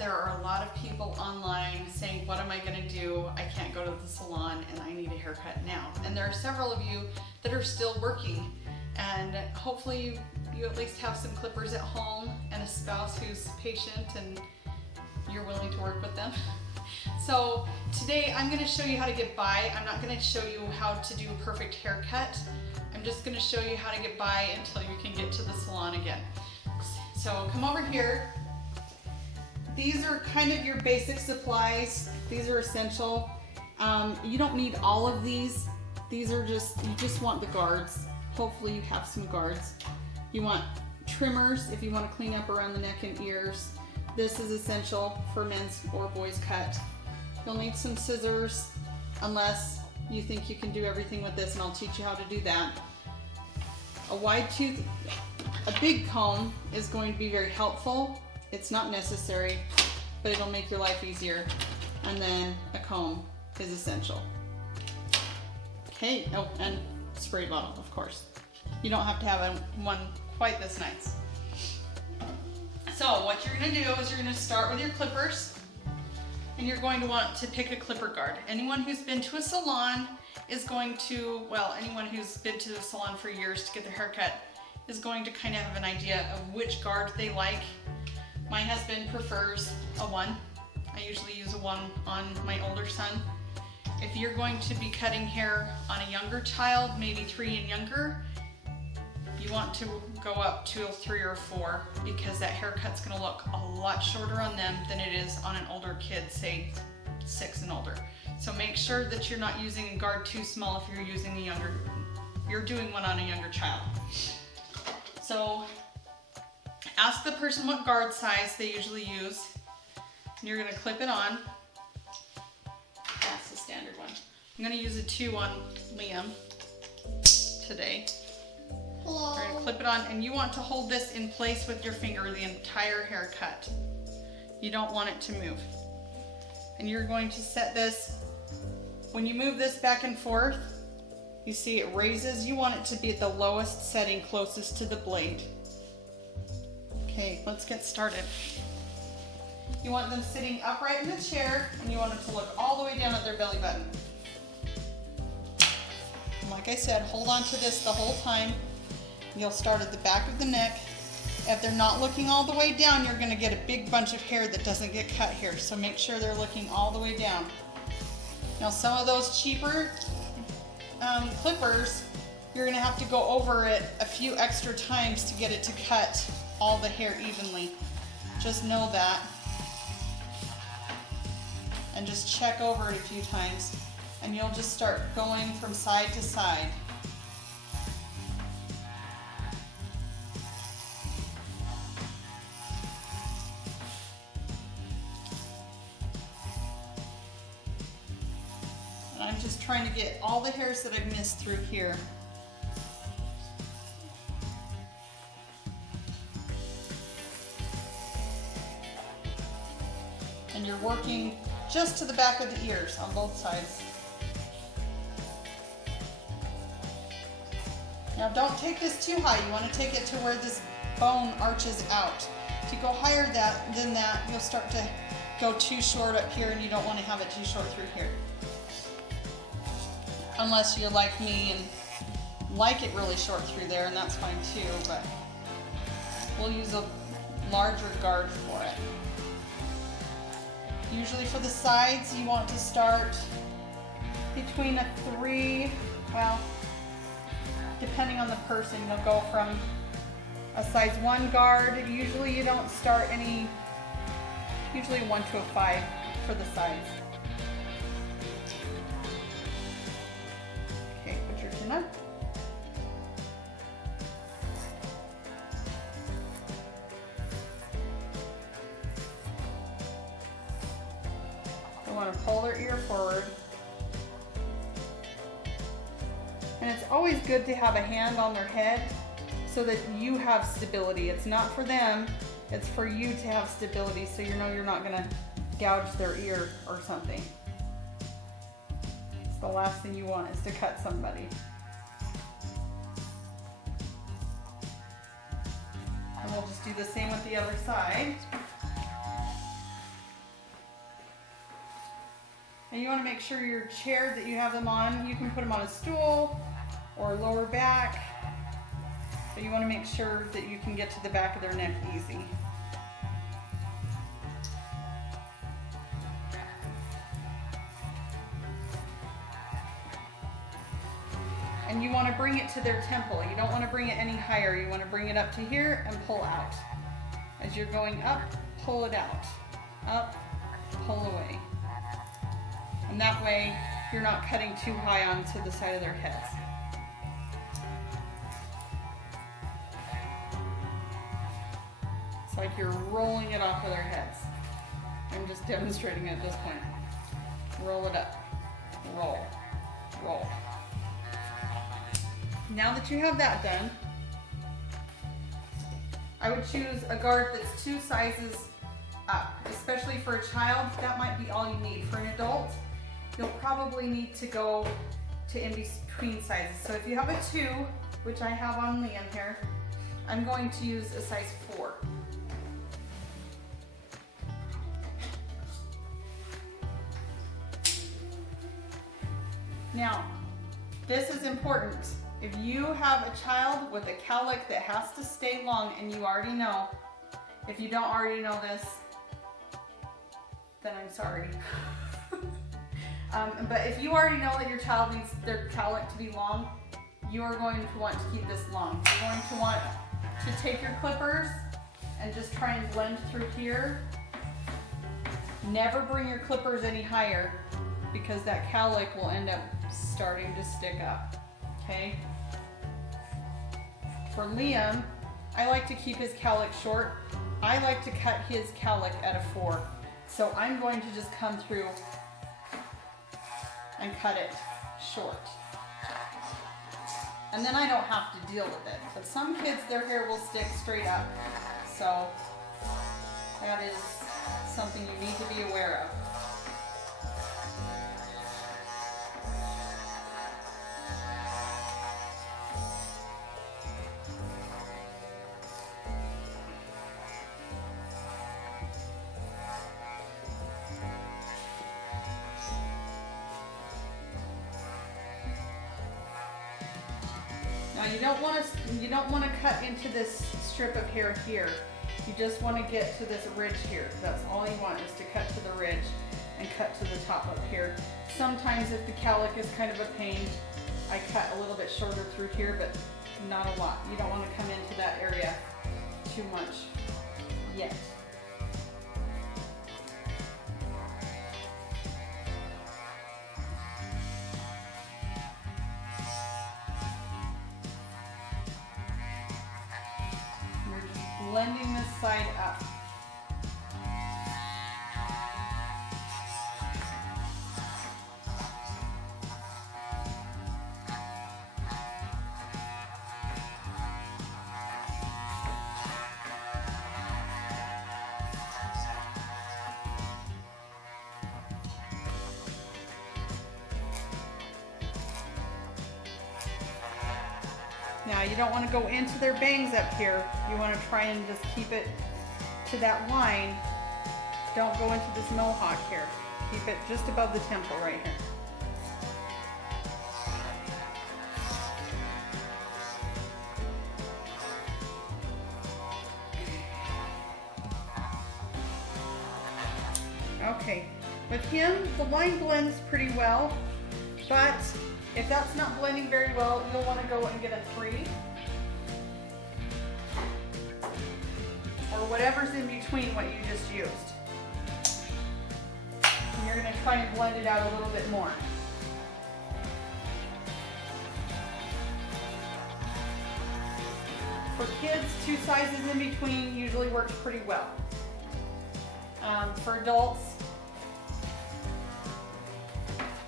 there are a lot of people online saying, what am I gonna do? I can't go to the salon and I need a haircut now. And there are several of you that are still working, and hopefully you at least have some clippers at home and a spouse who's patient and you're willing to work with them. So today I'm gonna show you how to get by. I'm not gonna show you how to do a perfect haircut. I'm just gonna show you how to get by until you can get to the salon again. So come over here. These are kind of your basic supplies. These are essential. You don't need all of these. These are just, you just want the guards. Hopefully you have some guards. You want trimmers if you want to clean up around the neck and ears. This is essential for men's or boys' cut. You'll need some scissors unless you think you can do everything with this, and I'll teach you how to do that. A wide tooth, a big comb is going to be very helpful. It's not necessary, but it'll make your life easier. And then a comb is essential. Okay, oh, and spray bottle, of course. You don't have to have one quite this nice. So what you're gonna do is you're gonna start with your clippers, and you're going to want to pick a clipper guard. Anyone who's been to a salon is going to, well, anyone who's been to the salon for years to get their hair cut is going to kind of have an idea of which guard they like. My husband prefers a 1. I usually use a 1 on my older son. If you're going to be cutting hair on a younger child, maybe 3 and younger, you want to go up to a 3 or 4, because that haircut's gonna look a lot shorter on them than it is on an older kid, say 6 and older. So make sure that you're not using a guard too small if you're using a younger, you're doing one on a younger child. So ask the person what guard size they usually use, and you're gonna clip it on. That's the standard one. I'm gonna use a 2 on Liam today. Hello. You're gonna clip it on, and you want to hold this in place with your finger the entire haircut. You don't want it to move. And you're going to set this, when you move this back and forth, you see it raises. You want it to be at the lowest setting closest to the blade. Okay, let's get started. You want them sitting upright in the chair, and you want them to look all the way down at their belly button. And like I said, hold on to this the whole time. You'll start at the back of the neck. If they're not looking all the way down, you're going to get a big bunch of hair that doesn't get cut here. So make sure they're looking all the way down. Now some of those cheaper clippers, you're going to have to go over it a few extra times to get it to cut all the hair evenly. Just know that. And just check over it a few times, and you'll just start going from side to side. And I'm just trying to get all the hairs that I've missed through here. And you're working just to the back of the ears on both sides. Now don't take this too high. You want to take it to where this bone arches out. If you go higher than that, you'll start to go too short up here, and you don't want to have it too short through here. Unless you're like me and like it really short through there, and that's fine too, but we'll use a larger guard for it. Usually for the sides, you want to start between a 3, well, depending on the person, you'll go from a size 1 guard. Usually you don't start any, usually 1 to a 5 for the sides. Okay, put your chin up. You want to pull their ear forward. And it's always good to have a hand on their head so that you have stability. It's not for them, it's for you to have stability, so you know you're not going to gouge their ear or something. It's the last thing you want is to cut somebody. And we'll just do the same with the other side. And you want to make sure your chair that you have them on, you can put them on a stool or lower back. But you want to make sure that you can get to the back of their neck easy. And you want to bring it to their temple. You don't want to bring it any higher. You want to bring it up to here and pull out. As you're going up, pull it out. Up, pull away. And that way, you're not cutting too high onto the side of their heads. It's like you're rolling it off of their heads. I'm just demonstrating it at this point. Roll it up. Roll. Roll. Now that you have that done, I would choose a guard that's 2 sizes up. Especially for a child, that might be all you need. For an adult, you'll probably need to go to in between sizes. So if you have a 2, which I have on Liam here, I'm going to use a size 4. Now, this is important. If you have a child with a cowlick that has to stay long and you already know, if you don't already know this, then I'm sorry. But if you already know that your child needs their cowlick to be long, you are going to want to keep this long. You're going to want to take your clippers and just try and blend through here. Never bring your clippers any higher because that cowlick will end up starting to stick up, okay? For Liam, I like to keep his cowlick short. I like to cut his cowlick at a 4. So I'm going to just come through and cut it short. And then I don't have to deal with it. But some kids, their hair will stick straight up. So that is something you need to be aware of. Now you don't want to cut into this strip of hair here. You just want to get to this ridge here. That's all you want, is to cut to the ridge and cut to the top up here. Sometimes if the cowlick is kind of a pain, I cut a little bit shorter through here, but not a lot. You don't want to come into that area too much yet. Blending this side up. Now you don't want to go into their bangs up here. You want to try and just keep it to that line. Don't go into this mohawk here. Keep it just above the temple right here. Okay, with him, the line blends pretty well, but if that's not blending very well, you'll want to go and get a 3. Or whatever's in between what you just used. And you're going to try and blend it out a little bit more. For kids, 2 sizes in between usually works pretty well. For adults,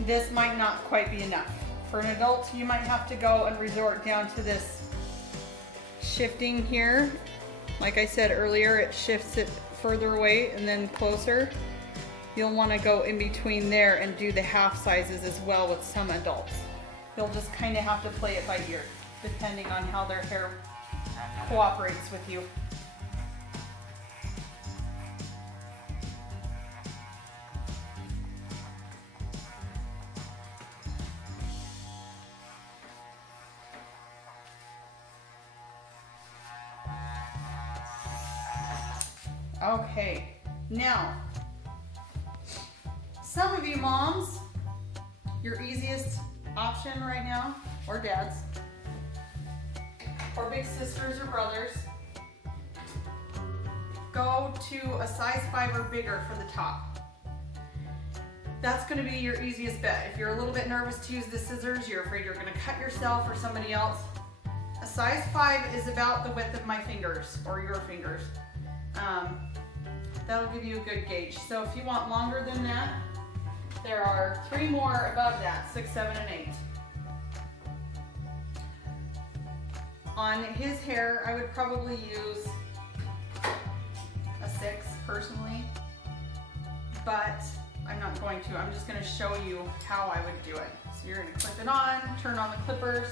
this might not quite be enough. For an adult, you might have to go and resort down to this shifting here. Like I said earlier, it shifts it further away and then closer. You'll want to go in between there and do the half sizes as well with some adults. You'll just kind of have to play it by ear, depending on how their hair cooperates with you. Okay, now, some of you moms, your easiest option right now, or dads, or big sisters or brothers, go to a size 5 or bigger for the top. That's going to be your easiest bet. If you're a little bit nervous to use the scissors, you're afraid you're going to cut yourself or somebody else, a size 5 is about the width of my fingers or your fingers. That'll give you a good gauge. So if you want longer than that, there are 3 more above that, 6, 7, and 8. On his hair, I would probably use a 6 personally, but I'm not going to. I'm just going to show you how I would do it. So you're going to clip it on, turn on the clippers.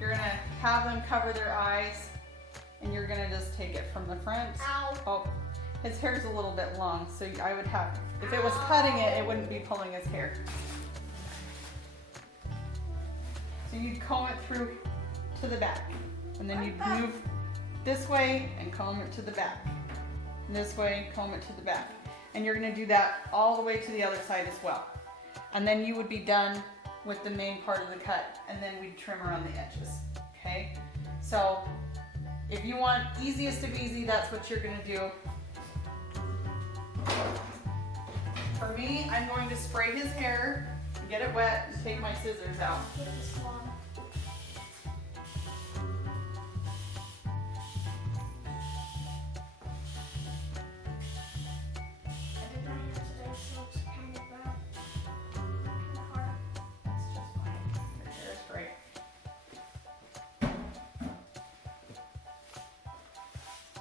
You're going to have them cover their eyes, and you're going to just take it from the front. Ow. Oh, his hair's a little bit long, so I would have, if it was cutting it, it wouldn't be pulling his hair. So you'd comb it through to the back, and then you'd move this way and comb it to the back. And this way, comb it to the back. And you're going to do that all the way to the other side as well. And then you would be done with the main part of the cut, and then we'd trim around the edges. Okay? So if you want easiest of easy, that's what you're going to do. For me, I'm going to spray his hair, get it wet, and take my scissors out.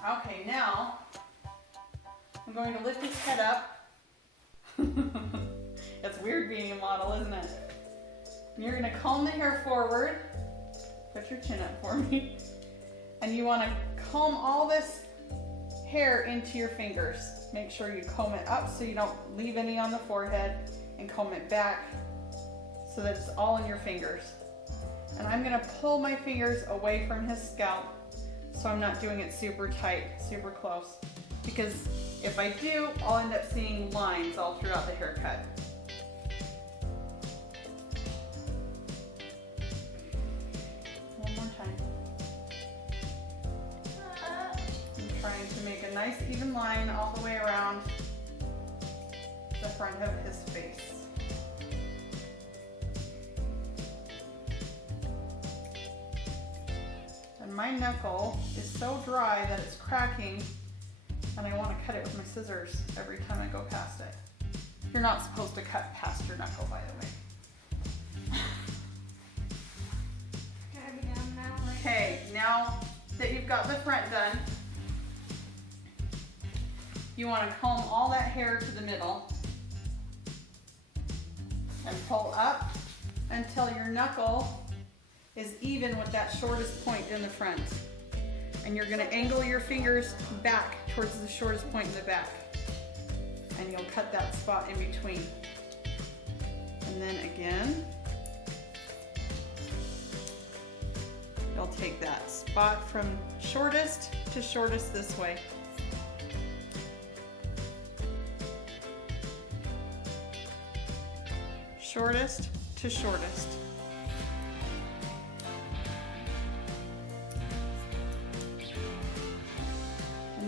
Okay, now I'm going to lift his head up. It's weird being a model, isn't it? And you're going to comb the hair forward. Put your chin up for me. And you want to comb all this hair into your fingers. Make sure you comb it up so you don't leave any on the forehead, and comb it back so that it's all in your fingers. And I'm going to pull my fingers away from his scalp, so I'm not doing it super tight, super close. Because if I do, I'll end up seeing lines all throughout the haircut. One more time. I'm trying to make a nice even line all the way around the front of his face. My knuckle is so dry that it's cracking, and I want to cut it with my scissors every time I go past it. You're not supposed to cut past your knuckle, by the way. Okay, now that you've got the front done, you want to comb all that hair to the middle and pull up until your knuckle is even with that shortest point in the front. And you're going to angle your fingers back towards the shortest point in the back. And you'll cut that spot in between. And then again, you'll take that spot from shortest to shortest this way. Shortest to shortest.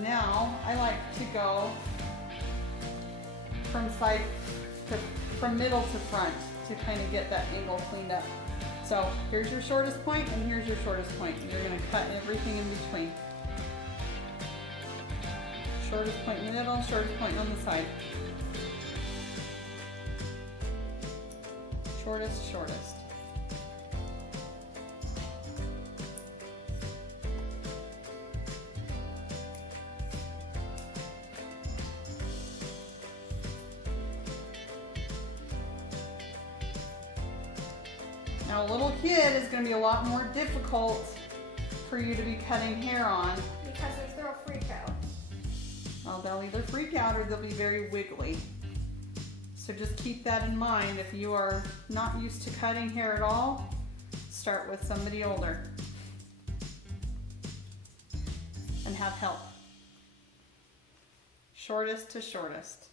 Now I like to go from middle to front to kind of get that angle cleaned up. So here's your shortest point, and here's your shortest point. You're going to cut everything in between. Shortest point in the middle, shortest point on the side. Shortest, shortest. Now a little kid is going to be a lot more difficult for you to be cutting hair on. Because they'll freak out. Well, they'll either freak out or they'll be very wiggly. So just keep that in mind. If you are not used to cutting hair at all, start with somebody older and have help. shortest to shortest.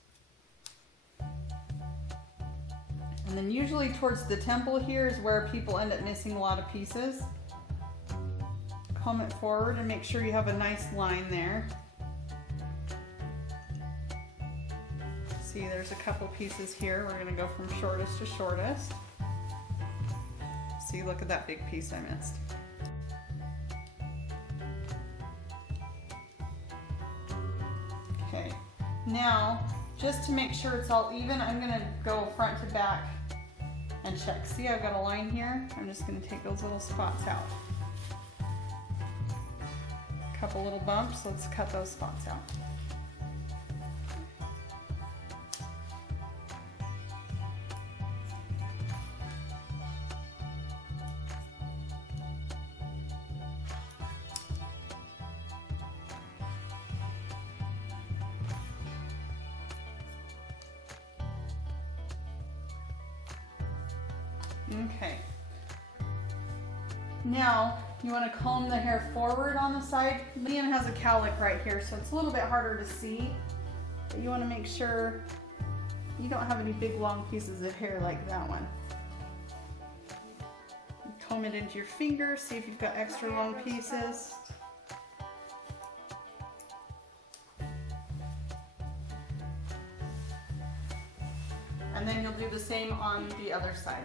And then usually towards the temple here is where people end up missing a lot of pieces. Comb it forward and make sure you have a nice line there. See, there's a couple pieces here. We're gonna go from shortest to shortest. See, look at that big piece I missed. Okay, now, just to make sure it's all even, I'm gonna go front to back and check. See, I've got a line here. I'm just gonna take those little spots out. Couple little bumps, let's cut those spots out. Okay. Now, you want to comb the hair forward on the side. Liam has a cowlick right here, so it's a little bit harder to see. But you want to make sure you don't have any big long pieces of hair like that one. Comb it into your finger, see if you've got extra long pieces. And then you'll do the same on the other side.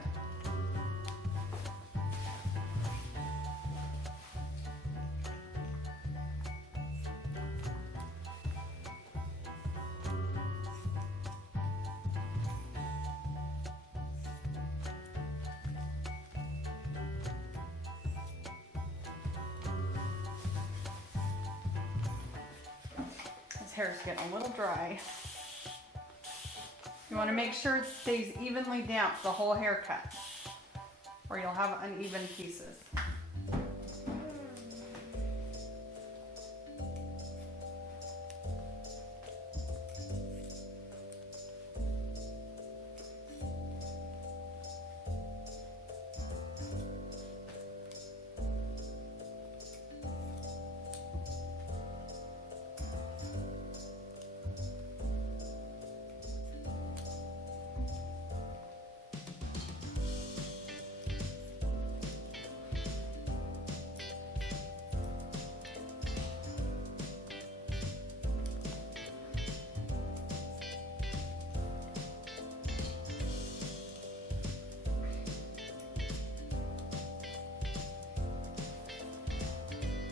Hair's getting a little dry. You want to make sure it stays evenly damp the whole haircut, or you'll have uneven pieces.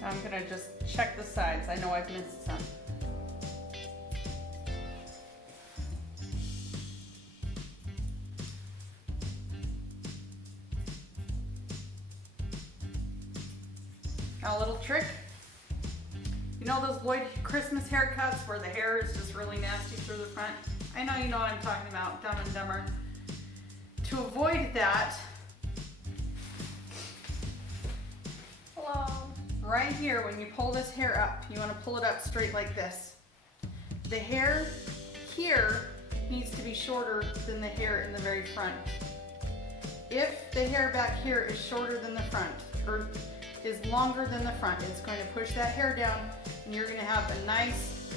I'm gonna just check the sides. I know I've missed some. Now a little trick. You know those Lloyd Christmas haircuts where the hair is just really nasty through the front? I know you know what I'm talking about, Dumb and Dumber. To avoid that, right here, when you pull this hair up, you want to pull it up straight like this. The hair here needs to be shorter than the hair in the very front. If the hair back here is shorter than the front, or is longer than the front, it's going to push that hair down, and you're going to have a nice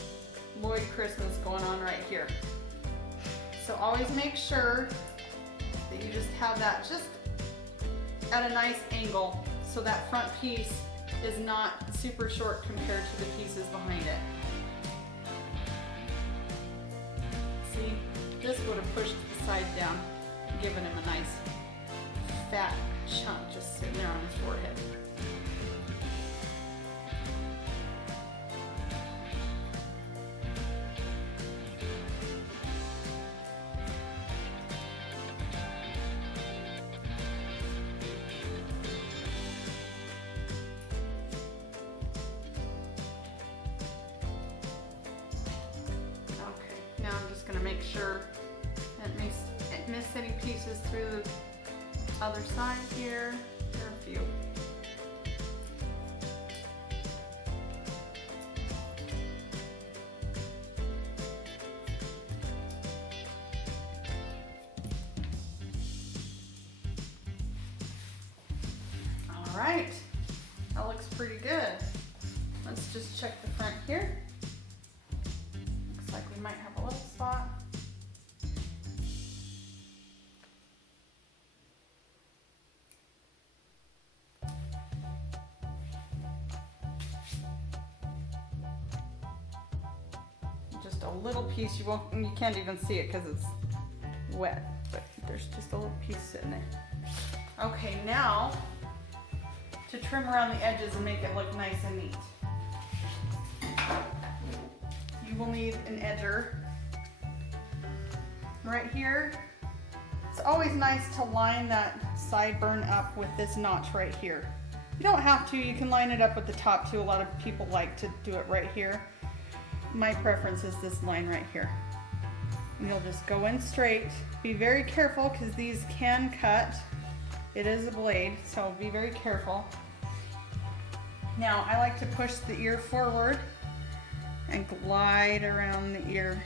Lloyd Christmas going on right here. So always make sure that you just have that just at a nice angle, so that front piece is not super short compared to the pieces behind it. See, this would have pushed the side down, given him a nice fat chunk just sitting there on his forehead. Now I'm just going to make sure that it miss any pieces through the other side here. There are a few. All right, that looks pretty good. Let's just check the front here. Looks like we you might have a little spot. Just a little piece, you can't even see it because it's wet, but there's just a little piece sitting there. Okay, now to trim around the edges and make it look nice and neat. You will need an edger. Right here, it's always nice to line that sideburn up with this notch right here. You don't have to, you can line it up with the top too. A lot of people like to do it right here. My preference is this line right here. And you'll just go in straight. Be very careful because these can cut. It is a blade, so be very careful. Now, I like to push the ear forward and glide around the ear.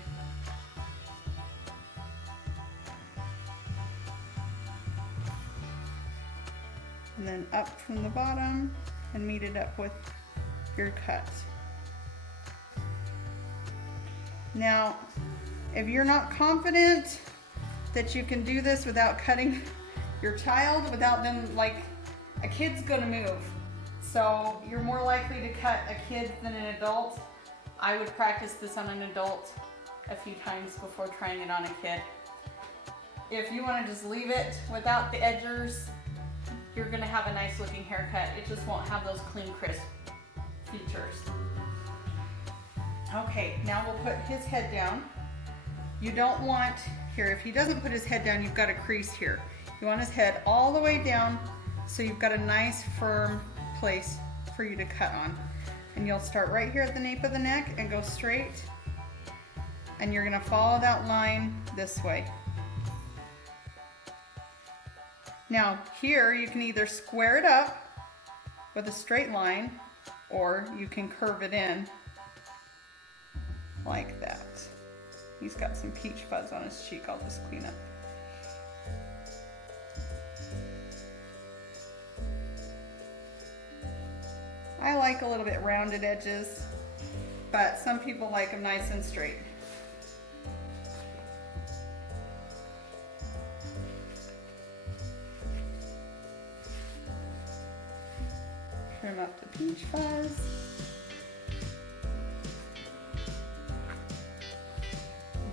And then up from the bottom and meet it up with your cut. Now, if you're not confident that you can do this without cutting your child, without them, like, a kid's gonna move. So you're more likely to cut a kid than an adult. I would practice this on an adult a few times before trying it on a kid. If you wanna just leave it without the edgers, you're gonna have a nice looking haircut. It just won't have those clean, crisp features. Okay, now we'll put his head down. You don't want, here, if he doesn't put his head down, you've got a crease here. You want his head all the way down so you've got a nice firm place for you to cut on. And you'll start right here at the nape of the neck and go straight. And you're gonna follow that line this way. Now here you can either square it up with a straight line or you can curve it in like that. He's got some peach fuzz on his cheek. I'll just clean up. I like a little bit rounded edges, but some people like them nice and straight. Trim up the peach fuzz.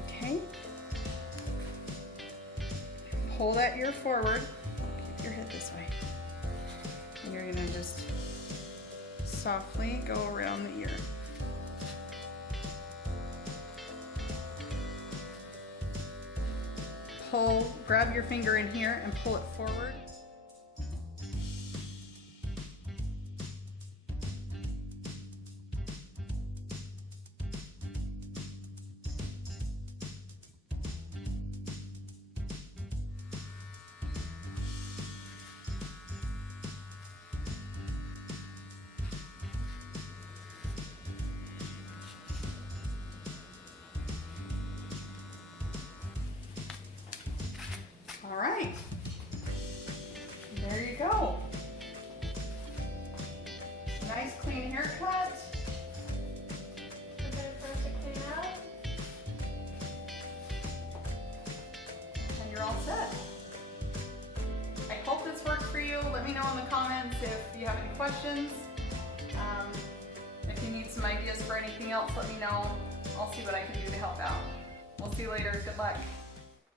Okay. Pull that ear forward. Keep your head this way. And you're gonna just softly go around the ear. Pull, grab your finger in here and pull it forward. All right, there you go. Nice clean haircut. A bit for us to clean out. And you're all set. I hope this worked for you. Let me know in the comments if you have any questions. If you need some ideas for anything else, let me know. I'll see what I can do to help out. We'll see you later. Good luck.